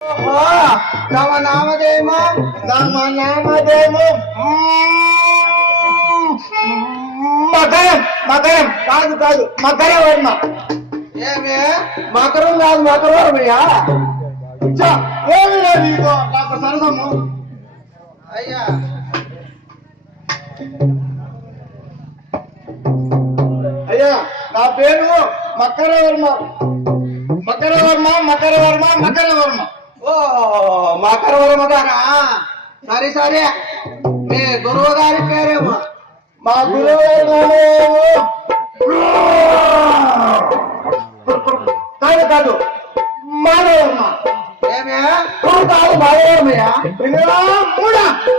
తమ నామదేమో మకరం మకరం కాదు కాదు మకర వర్మ. ఏమే మకరం కాదు మకరవర్మయ్యా. ఏమి లేదు నీకు నాకు సరసము. అయ్యా అయ్యా నా పేరు మకర వర్మ. మకర వర్మ మకర వర్మ మకర వర్మ. ఓ మకరవర్మ గారా, సరే సరే. మీ గురువు గారి పేరేమో? మా గురువు కాదు కాదు మాధవర్మ. ఏమే కాదు మాధవర్మయ్యా.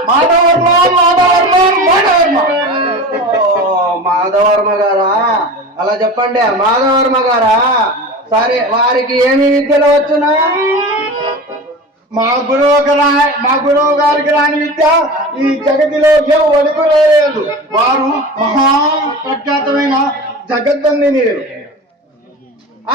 మాధవర్మ మాధవర్మ మాధవర్మ. మాధవర్మ గారా, అలా చెప్పండి. మాధవర్మ గారా, సరే. వారికి ఏమి విద్యలు వచ్చునా? మా గురువు గారికి రాని విద్య ఈ జగతిలో ఏం వలుకులేదు. వారు మహా ప్రఖ్యాతమైన జగద్దందినీరు.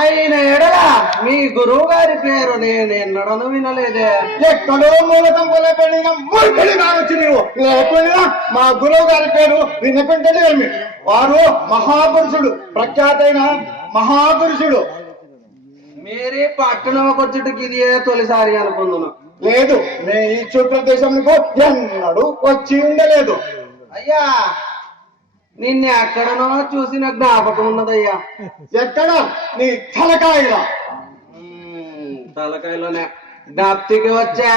ఆయన ఎడల మీ గురువు గారి పేరు నేను ఎన్నడను వినలేదే. ఎక్కడో మూలకం పొలపడిన మూర్ఖుడి కావచ్చు నీవు. లేకుండా మా గురువు గారి పేరు వినకుంటేనేమి. వారు మహాపురుషుడు, ప్రఖ్యాతైన మహాపురుషుడు. మీరే పట్టణం వచ్చుటికి ఇది తొలిసారి అనుకుందును. లేదు, నేను ఈ చుట్టూ దేశంకు ఎన్నడూ వచ్చి ఉండలేదు. అయ్యా నిన్ను ఎక్కడనో చూసిన జ్ఞాపకం ఉన్నదయ్యా. ఎక్కడ? నీ తలకాయలా? తలకాయలోనే జ్ఞాప్తికి వచ్చా.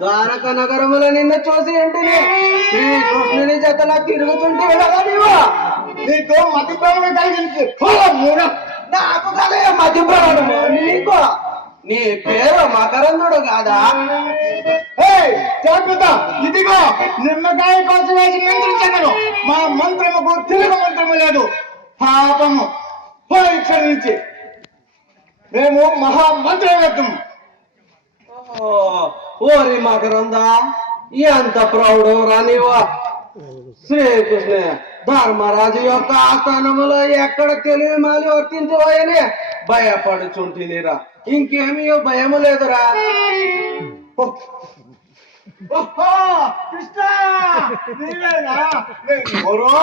ద్వారక నగరములో నిన్ను చూసి ఇంటిని శ్రీకృష్ణుని జతలా తిరుగుతుంటే కదా నీవు. నీకు మతి భ్రమణ కలిగించి నాకు కదా మధ్య ప్రాణము. నీకు నీ పేరు మకరందుడు కాదా? జాగ్రత్త, ఇదిగో నిమ్మకాయ కోసం వేసి మంత్రించగలను. మా మంత్రముకు తిరుగు మంత్రము లేదు. పాపము ఇక్కడి నుంచి మేము మహామంత్రవేత్తము. ఓరి మకరందా, ఎంత ప్రౌఢం రానివా. శ్రీకృష్ణ ధర్మరాజు యొక్క ఆస్థానములో ఎక్కడ తెలివి మాలి వర్తించబోయని భయపడుచుంటినిరా. ఇంకేమీ భయము లేదురా.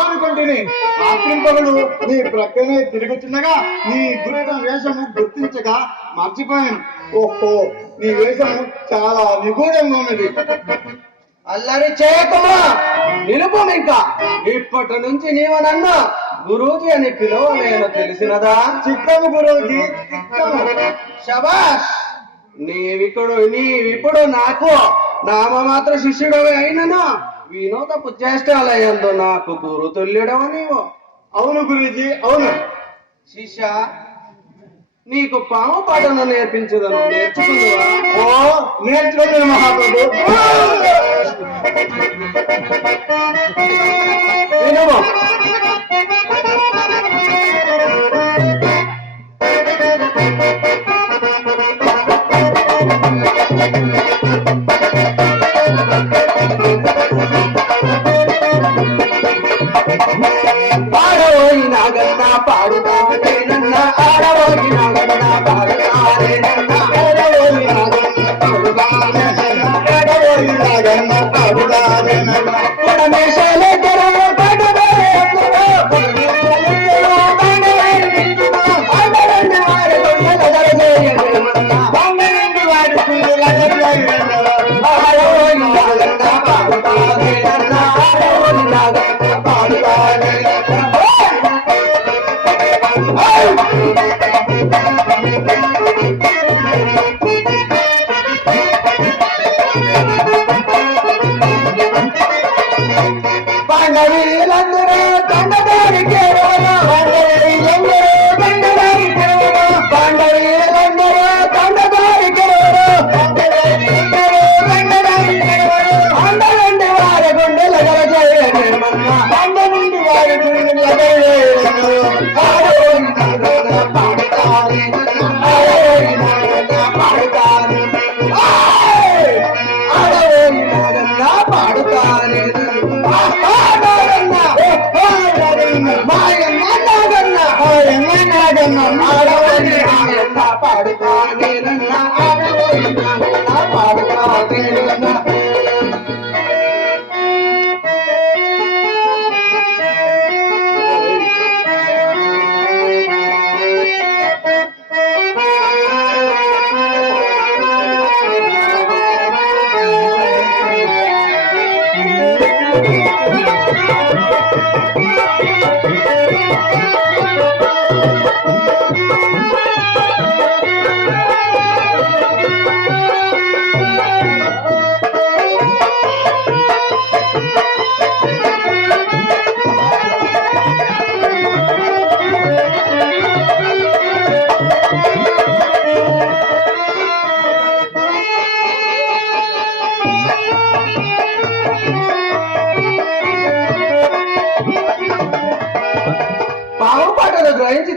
అనుకుంటుని రాత్రింపగలు నీ ప్రక్కనే తిరుగుతుండగా నీ గుర్తు వేషము గుర్తించగా మర్చిపోయాను. ఓహో, నీ వేషము చాలా నిగూఢంగా ఉన్నది. అల్లరి చేయకుమా, నిలుపం. ఇంకా ఇప్పటి నుంచి నీవు నన్ను గురూజీ అని పిలవలేను, తెలిసినదా? చిత్తము గురువుకి శబాష్. నీవిప్పుడు నాకు నామమాత్ర శిష్యుడు అయినను వినోదపు చేష్టాలయందు నాకు గురు తుల్యుడవు నీవు. అవును గురూజీ, అవును. శిష్య, నీకు పాము పాటను నేర్పించదను, నేర్చుకుందువా? ఓ నేర్చుకుంది మహాప్రభు. వినుము. ఆడవోయి నాగన్న పాడుతారేనన్న, ఆడవోయి నాగన్న పాడుతారేనన్న, ఆడవోయి నాగన్న పాడుతారేనన్న, ఆడవోయి నాగన్న పాడుతారేనన్న. పరమేశ్వరే తెరవ పడవే ఎత్తుగా, పరమేశ్వరే పడవే ఎత్తుగా, ఆడవోయి వారి కొండల దరజేయమన్న, ఆడవోయి వారి కొండల దరజేయమన్న, ఆడవోయి నాగన్న పాడుతారేనన్న, ఆడవోయి నాగన్న పాడుతారేనన్న. పాండవీలందరూ దండదారికి పాండవీలందరూ దండదారికి పాండవీలందరూ దండదారికి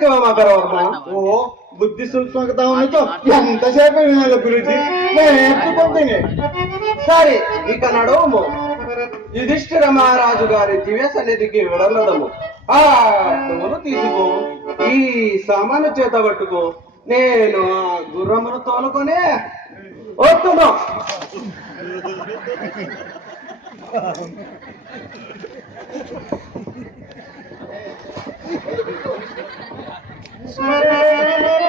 ఎక్కడికి మకరవర్మ? ఓ బుద్ధి సూక్ష్మత ఉన్నతో ఎంతసేపు వినాలి గురుజీ, నేను ఎక్కుతుంటే. సరే ఇక నడవము. యుధిష్ఠిర మహారాజు గారి దివ్య సన్నిధికి విడలదము. ఆ అడ్డమును తీసుకో, ఈ సామాను చేత పట్టుకో, నేను ఆ గుర్రమును తోలుకొని వస్తున్నా. స్మరణే